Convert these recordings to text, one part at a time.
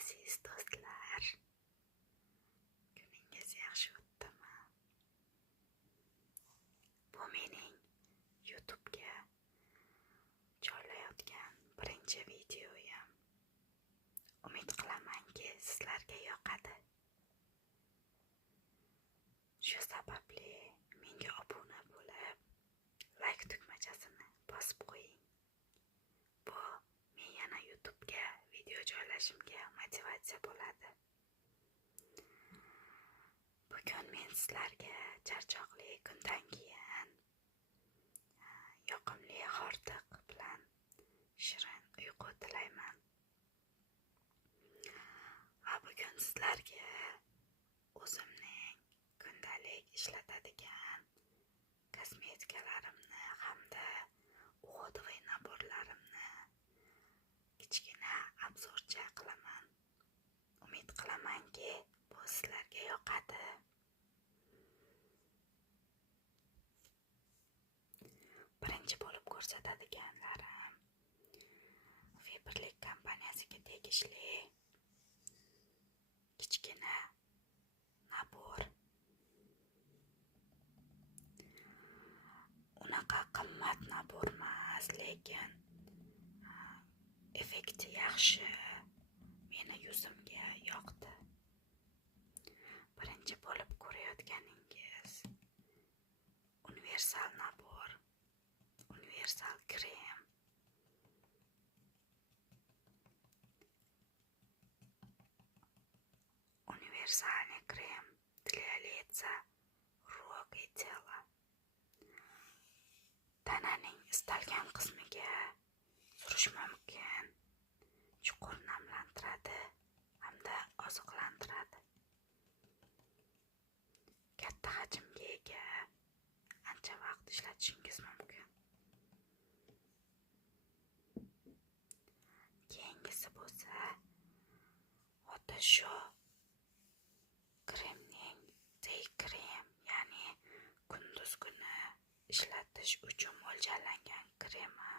Aziz do'stlar, kuningiz yaxshi o'tdimi? Bu mening YouTube'ga joylayotgan birinchi videoyim. Umid qilamanki, sizlarga yoqadi. Shu sababli menga obuna bo'lib, like tugmachasini bosib qo'ying. Bu men yana YouTube'ga video joylashimga motivatsiya bo'ladi. Bugun men sizlarga charchoqli kundan keyin yoqimli hordiq bilan shirin uyqu tilayman. Va bugun sizlarga o'zimning kundalik ishlatadigan kosmetikalarimni hamda uходовый naborlarimni kichkina obzorcha qilaman. Umid qilamanki, bu sizlarga yoqadi. Birinchi bo'lib ko'rsatadiganlarim Faberlic kompaniyasiga tegishli kichkina nabor. Unaqa qimmat nabor emas, lekin effekti yaxshi. Meni yuzimga yoqdi. Birinchi bo'lib ko'rayotganingiz universal nabor, universal krem. Универсальный крем для лица, рук и тела. Tananing istalgan qismiga surish mumkin. Chuqur namlantiradi hamda oziqlantiradi. Katta hajmga ega, ancha vaqt ishlatishingiz mumkin. Keyingisi bo'lsa, xuddi shu kremning day krem, ya'ni kunduz kuni ishlatish uchun mo'ljallangan kremi.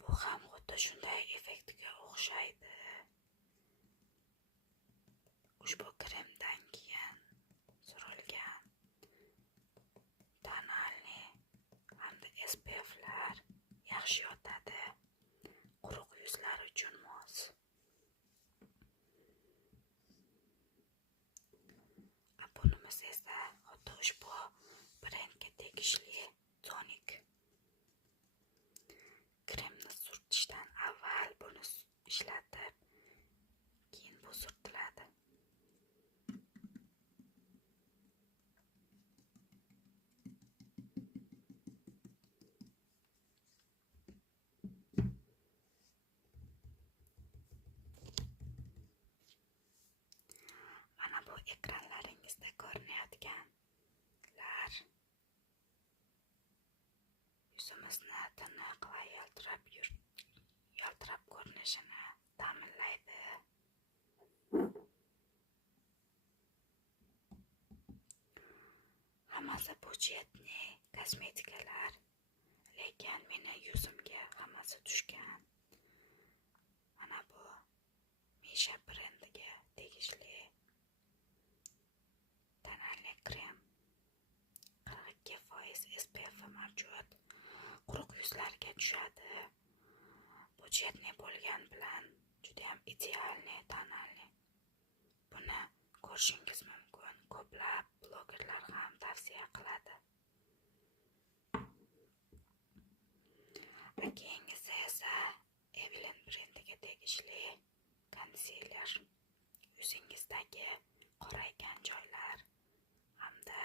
Bu ham xuddi shunday effektga o'xshaydi. Ushbu kremdan keyin surilgan tonalni hamda SPF'lar yaxshi yotadi. Quruq yuzlar uchun mos. Bunimiz esa xuddi ushbu brendga tegishli tonik. Kremni surtishdan avval buni ishlatib, keyin bu surtiladi. Mana bu ekranlaringizda ko'rinayotganlar yuzimizni tiniq va yaltirab ko'rinishini ta'minlaydi. Hammasi budjetli kosmetikalar, lekin meni yuzimga hammasi tushgan. Mana bu Misha brendiga tegishli tonalli krem. 42% SPF mavjud. Quruq yuzlarga tushadi. Budjetli bo'lgan bilan juda ham idealni tonalli. Buni ko'rishingiz mumkin. Ko'plab blogerlar ham tavsiya qiladi. Keyingisi esa Evelyn brendiga tegishli konsiler. Yuzingizdagi qoraygan joylar hamda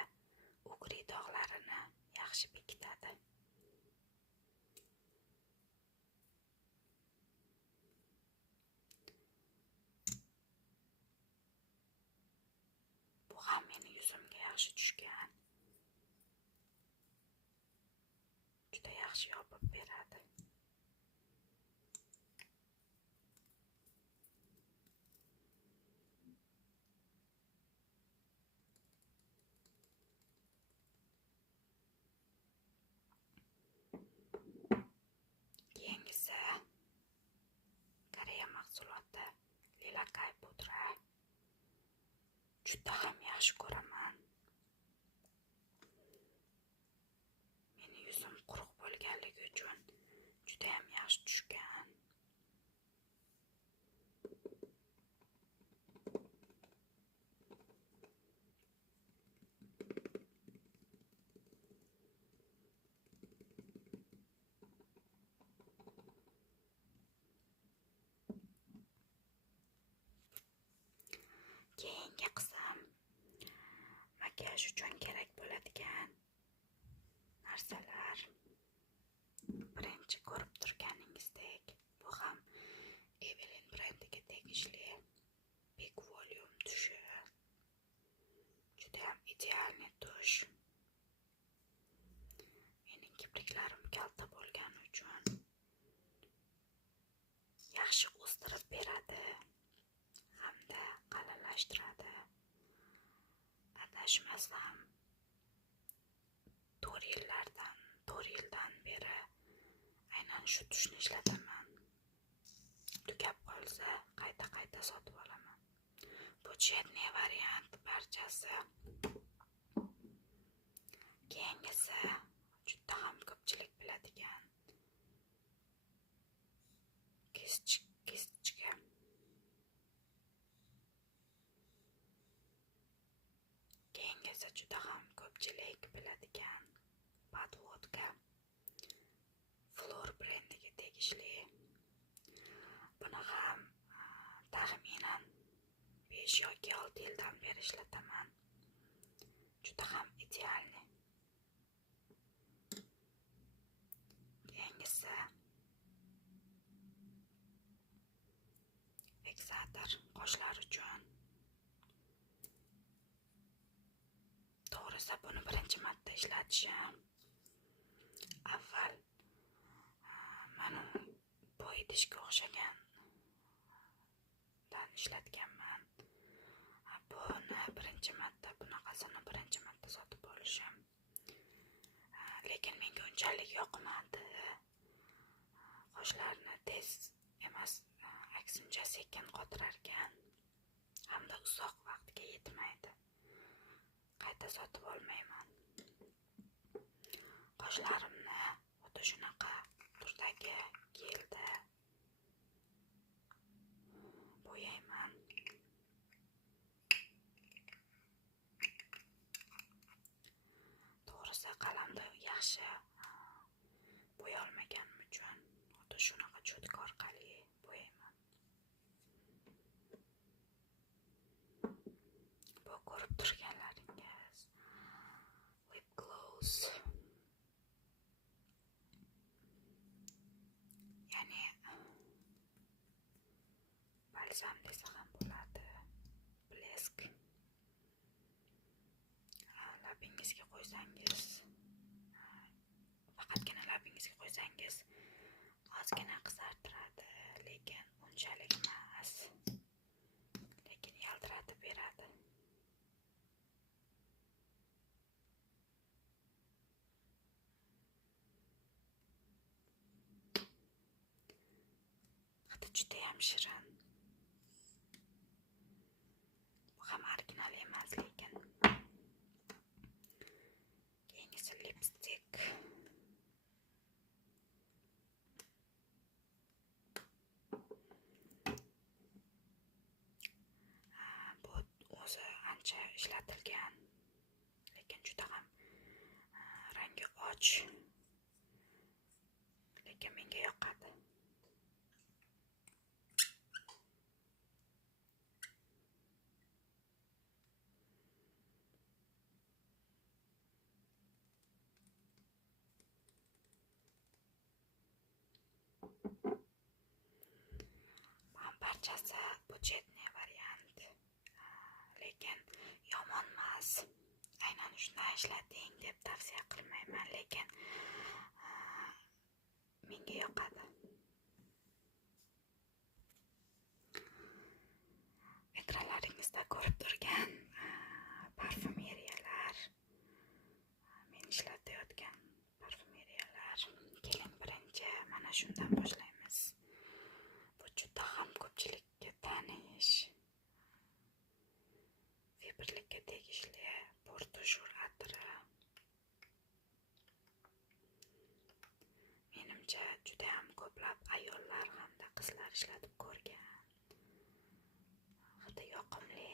ugri dog'larini yaxshi bekitadi. Bu ham meni yuzimga yaxshi tushgan. Juda yaxshi yopib beradi. Keyingisi Koreya mahsuloti yaxshi ko'raman. Meni yuzim quruq bo'lganligi uchun juda ham yaxshi tushgan. Keyingi qism makiyaj uchun kerak bo'ladigan narsalar. Birinchi ko'rib turganingizdek, bu ham Evelyn brendiga tegishli Big Volume tushi. Juda ham idealniy tush. Mening kipriklarim kalta bo'lgani uchun yaxshi o'stirib beradi hamda qalinlashtiradi. Adashmasam 4 yildan beri aynan shu tushni ishlataman. Tugab qolsa qayta sotib olaman. Budjetniy variant barchasi. Keyingisi juda ham ko'pchilik biladigan kistchka. Keyingisi juda ham ko'pchilik biladigan podvodka. Flor brendiga tegishli. Buni ham taxminan 5 yoki 6 yildan beri ishlataman. Juda ham idealniy. Keyingisi fiksator qoshlar uchun. To'g'risi buni birinchi marta ishlatishim. Avval mana bu idishga o'xshagandan ishlatganman. Buni birinchi marta, bunaqasini birinchi marta sotib olishim. Lekin menga unchalik yoqmadi. Qoshlarni tez emas, aksincha sekin qotirar ekan. Hamda uzoq vaqtga yetmaydi. Qayta sotib olmayman. Qoshlarimni xuddi shunaqa turdagi gelda bo'yayman. To'g'risi qalamda yaxshi bo'ya olmaganim uchun xuddi shunaqa cho'tka orqali bo'yayman. Bu ko'rib turganlaringiz lip gloss. Ya'ni balzam desa ham bo'ladi. Blesk. Labingizga qo'ysangiz, faqatgina labingizga qo'ysangiz ozgina qizartiradi, lekin unchalik emas. Lekin yaltiratib beradi. Hidi juda ham shirin. Bu ham original emas, lekin. Keyingisi lipstick. Bu o'zi ancha ishlatilgan, lekin juda ham rangi och. Lekin menga yoqadi. Barchasi budjetniy variant. Lekin yomon emas. Aynan shunday ishlating deb tavsiya qilmayman, lekin menga yoqadi. Ekralaringizda ko'rib turgan parfumeriyalar, men ishlatayotgan parfumeriyalar. Keling, birinchi mana shundan boshlaymiz. Bu juda ham ko'pchilikka tanish, febrlikka tegishli ko'plab ayollar hamda qizlar ishlatib ko'rgan. Hidi yoqimli.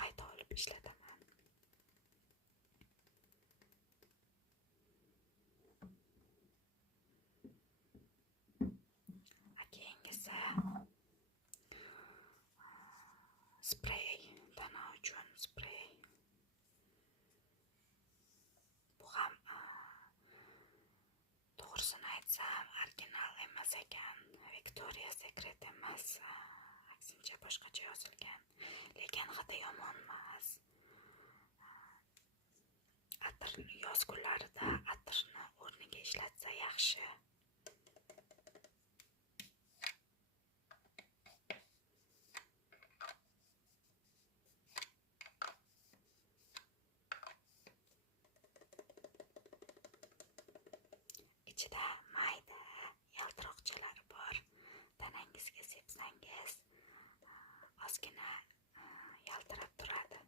Qayta olib ishlataman. Keyingisi sprey, tana uchun sprey. Bu ham to'g'risini aytsam original emas ekan, Victoria's Secret emas, aksincha boshqacha yozilgan, lekin hidi yomon emas. Atir yoz kunlarida atirni o'rniga ishlatsa yaxshi. Ichida mayda yaltiroqchalari bor. Tanangizga sepsangiz ozgina yaltirab turadi.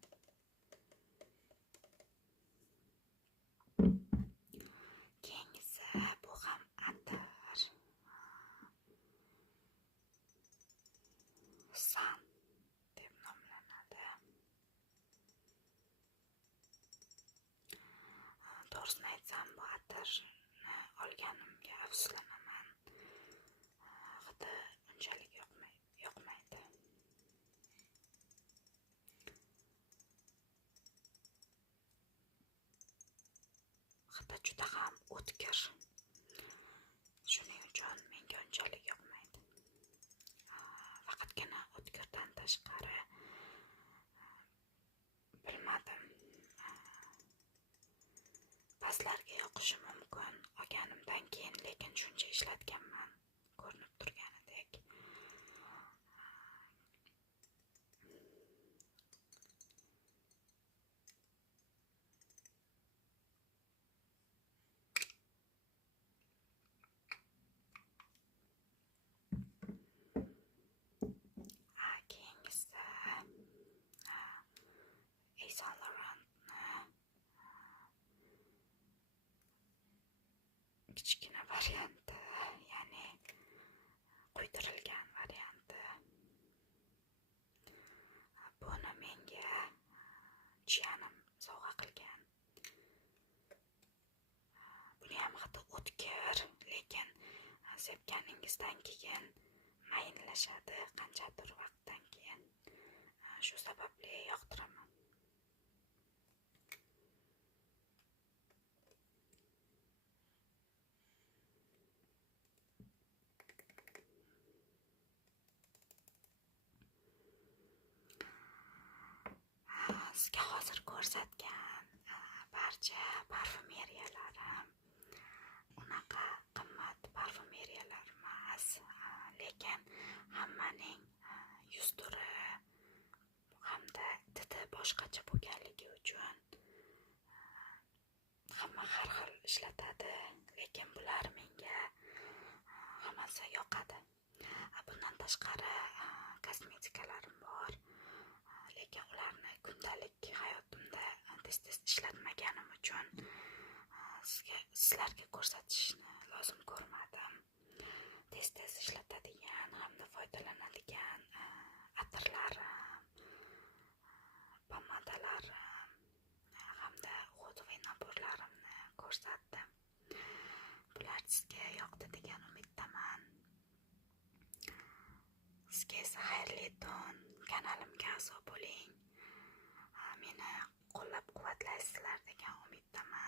Keyingisi bu ham atir. Sun deb nomlanadi. To'g'risini aytsam, bu atirni olganimga afsuslanaman. Hidi unchalik yoqmaydi. Hidi juda ham o'tkir. Shuning uchun menga unchalik yoqmaydi. Faqatgina o'tkirdan tashqari bilmadim. Ba'zilarga yoqishi mumkin. Olganimdan keyin lekin shuncha ishlatganman, ko'rinib turganidek. Keyingisi Saint Laurentni kichkina varianti, ya'ni quydirilgan varianti. Buni menga jiyanim sovg'a qilgan. Buni ham hidi o'tkir, lekin sepganingizdan keyin mayinlashadi qanchadir vaqtdan keyin. Shu sababli yoqtiraman. Sizga hozir ko'rsatgan barcha parfumeriyalarim unaqa qimmat parfumeriyalar emas, lekin hammaning yuz turi hamda didi boshqacha bo'lganligi uchun hamma har xil ishlatadi, lekin bular menga hammasi yoqadi. Bundan tashqari kosmetikalarim bor, lekin ularni kundalik hayotimda tez ishlatmaganim uchun sizlarga ko'rsatishni lozim ko'rmadim. Tez ishlatadigan hamda foydalanadigan atirlarim, pomadalarim hamda g'o'dg'iy naborlarimni ko'rsatdim. Bular sizga yoqdi degan umiddaman. Sizga esa xayrli tun. Kanalimga a'zo bo'ling. Meni qo'llab-quvvatlaysizlar degan umiddaman.